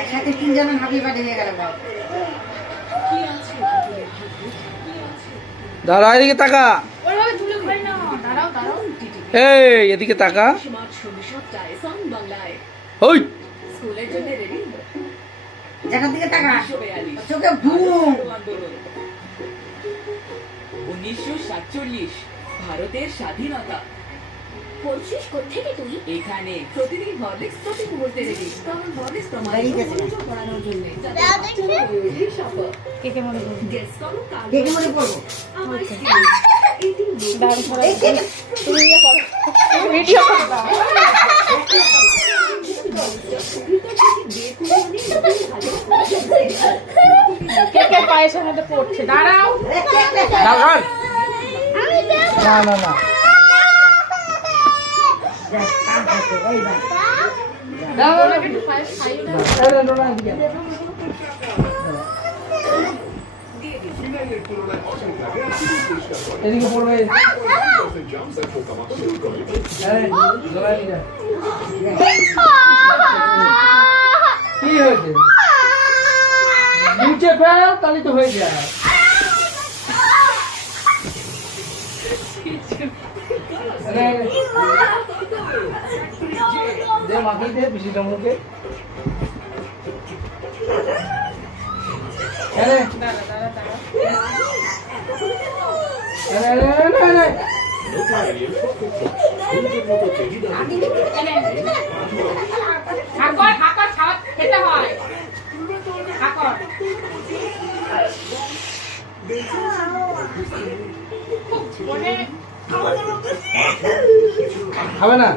একসাথে তিনজনের happy birthday হয়ে গেল। দাঁড়া, এদিকে তাকা। এই এদিকে তাকা। ওই যেখান থেকে তাকা চোখে ঘুম। 1947 ভারতের স্বাধীনতা। পড়ছিস কোত্থেকে তুই? এখানে প্রতিদিন হরলিক্স প্রতি মুহূর্তে রেডি, কারণ হরলিক্স তোমার পড়ানোর জন্য। কেকে মনে পড়বে? গেস করো কার দেখে মনে পড়বো। আমার তুমি ইয়ে করো, ভিডিও করো দাও। কেকে পায়েসের মধ্যে পড়ছে, দাঁড়াও। না না না, পায়েস খাই না। এদিকে পড়বে। কি হয়েছে? নিচে ফেল, তাহলে তো হয়ে যায়। দে মাকে, দে পিসিটা মুখে। খেতে হয় খাবে না?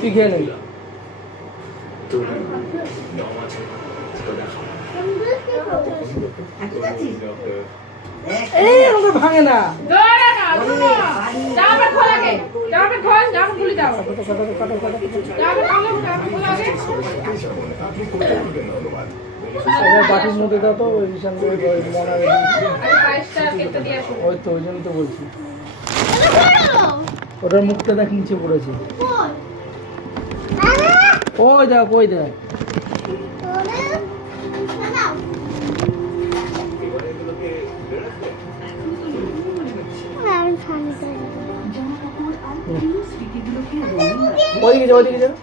তুই খেয়ে নিবি। ভাঙে না। বাটির মধ্যে দাও তো, ওই তো ওই জন্য তো বলছি। ওটার মুখটা দেখ নিচে পড়েছে। ওই দেখ, ওই দেখ। ওইদিকে যাও, ওইদিকে যাও।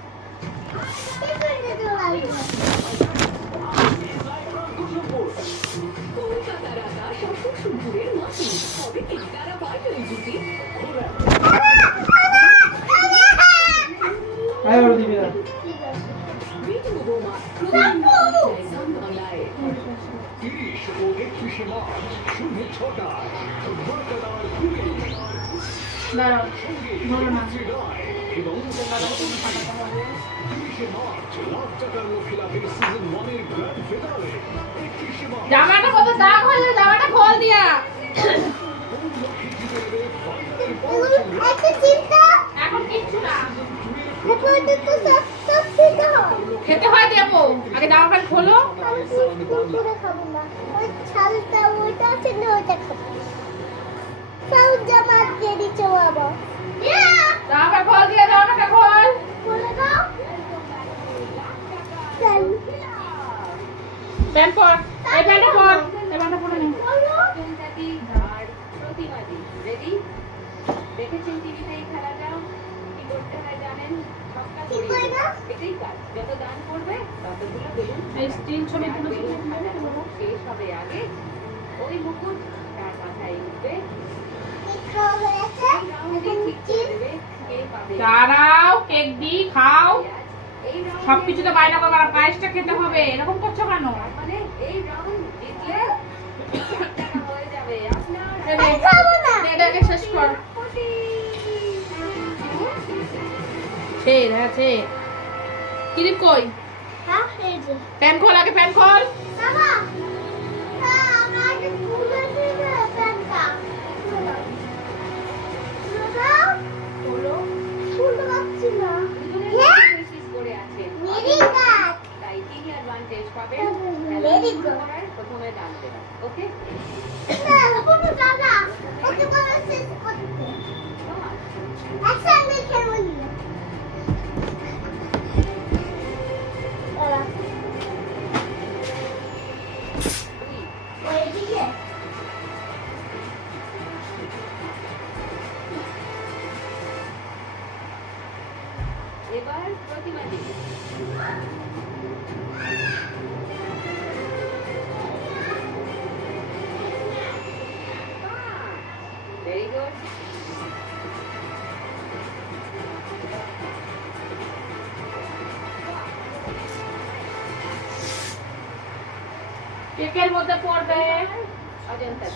দিবি না। জামাটা কত দাগ হয়েছে, জামাটা খোল দিয়া। এখন কিচ্ছু না, খেতে হয় দেবো। আগে জামা প্যান্ট খোলো। জামা খোল দিয়ে, জামাটা খোল। প্যান্ট পর, এই প্যান্টটা পর, এই প্যান্টটা পরে নে। দেখেছেন টিভিতে এই খেলাটা? কি করতে হয় জানেন? এটাই কাজ। যত দান করবে ততগুলো বেলুন এই স্টিল ছবি তুলো। শেষ হবে আগে। ওই মুকুট তার মাথায় উঠবে। দাঁড়াও, কেক দি, খাও। সবকিছুতে বাইরে করবে না, পায়েসটা খেতে হবে। এরকম করছো কেন? মানে এই রাউন্ড জিতলে হয়ে যাবে আপনার। এটাকে শেষ কর। ছে, হ্যাঁ ছে। ক্লিপ কই? প্যান খোল আগে, প্যান খোল। ওকে এবার প্রতিমা দিবি। Very good. কেকের মধ্যে পড়বে অজন্তা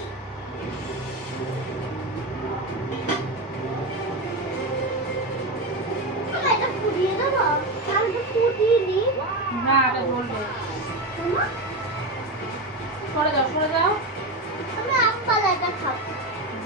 না, এটা বলবে। সরে যাও, সরে যাও। আমি আম পালাটা খাবো।